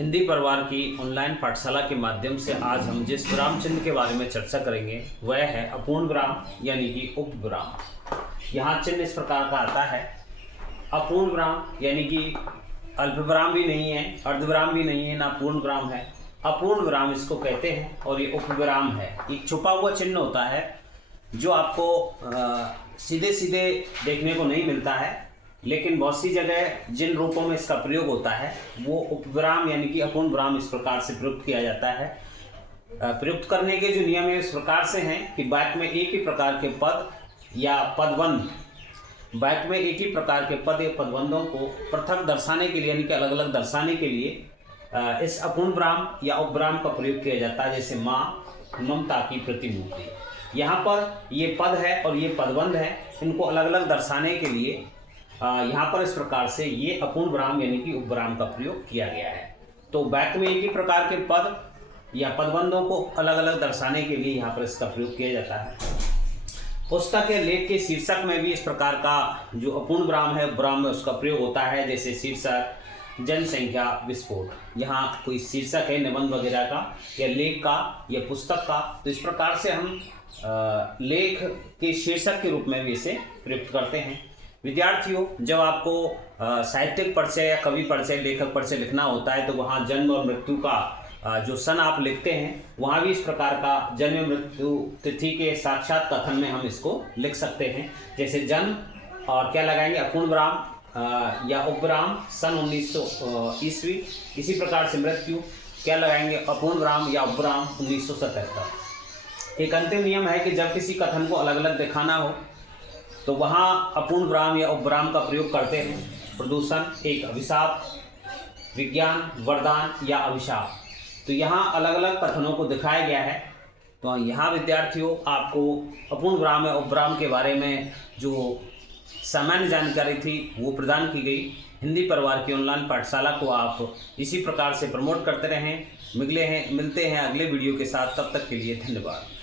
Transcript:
हिंदी परिवार की ऑनलाइन पाठशाला के माध्यम से आज हम जिस विराम चिन्ह के बारे में चर्चा करेंगे वह है अपूर्ण विराम यानी कि उपविराम। यहाँ चिन्ह इस प्रकार का आता है। अपूर्ण विराम यानी कि अल्पविराम भी नहीं है, अर्धविराम भी नहीं है, ना पूर्ण विराम है। अपूर्ण विराम इसको कहते हैं और ये उपविराम है। एक छुपा हुआ चिन्ह होता है जो आपको सीधे सीधे देखने को नहीं मिलता है, लेकिन बहुत सी जगह जिन रूपों में इसका प्रयोग होता है वो उपविराम यानी कि अपूर्ण विराम इस प्रकार से प्रयुक्त किया जाता है। प्रयुक्त करने के जो नियम है इस प्रकार से हैं कि वाक्य में एक ही प्रकार के पद या पदबंध, वाक्य में एक ही प्रकार के पद या पदबंधों को पृथक दर्शाने के लिए यानी कि अलग अलग दर्शाने के लिए इस अपूर्ण विराम या उपविराम का प्रयोग किया जाता है। जैसे माँ, ममता की प्रतिमूर्ति, यहाँ पर ये पद है और ये पदबंध है, इनको अलग अलग दर्शाने के लिए यहाँ पर इस प्रकार से ये अपूर्ण विराम यानी कि उपविराम का प्रयोग किया गया है। तो वाक्य में एक ही प्रकार के पद या पदबंधों को अलग अलग दर्शाने के लिए यहाँ पर इसका प्रयोग किया जाता है। पुस्तक या लेख के शीर्षक में भी इस प्रकार का जो अपूर्ण विराम है विराम में उसका प्रयोग होता है। जैसे शीर्षक जनसंख्या विस्फोट, यहाँ कोई शीर्षक है निबंध वगैरह का या लेख का या पुस्तक का, तो इस प्रकार से हम लेख के शीर्षक के रूप में भी इसे प्रयुक्त करते हैं। विद्यार्थियों, जब आपको साहित्यिक परिचय या कवि परिचय, लेखक परिचय लिखना होता है तो वहाँ जन्म और मृत्यु का जो सन आप लिखते हैं वहाँ भी इस प्रकार का जन्म मृत्यु तिथि के साक्षात कथन में हम इसको लिख सकते हैं। जैसे जन्म और क्या लगाएंगे अपूर्ण विराम या उपविराम सन 1900 ईस्वी। इसी प्रकार से मृत्यु क्या लगाएंगे अपूर्ण विराम या उपविराम 1977। एक अंतिम नियम है कि जब किसी कथन को अलग अलग दिखाना हो तो वहाँ अपूर्ण विराम या उपविराम का प्रयोग करते हैं। प्रदूषण एक अभिशाप, विज्ञान वरदान या अभिशाप, तो यहाँ अलग अलग कथनों को दिखाया गया है। तो यहाँ विद्यार्थियों आपको अपूर्ण विराम या उपविराम के बारे में जो सामान्य जानकारी थी वो प्रदान की गई। हिंदी परिवार की ऑनलाइन पाठशाला को आप इसी प्रकार से प्रमोट करते रहें। मिलते हैं अगले वीडियो के साथ, तब तक के लिए धन्यवाद।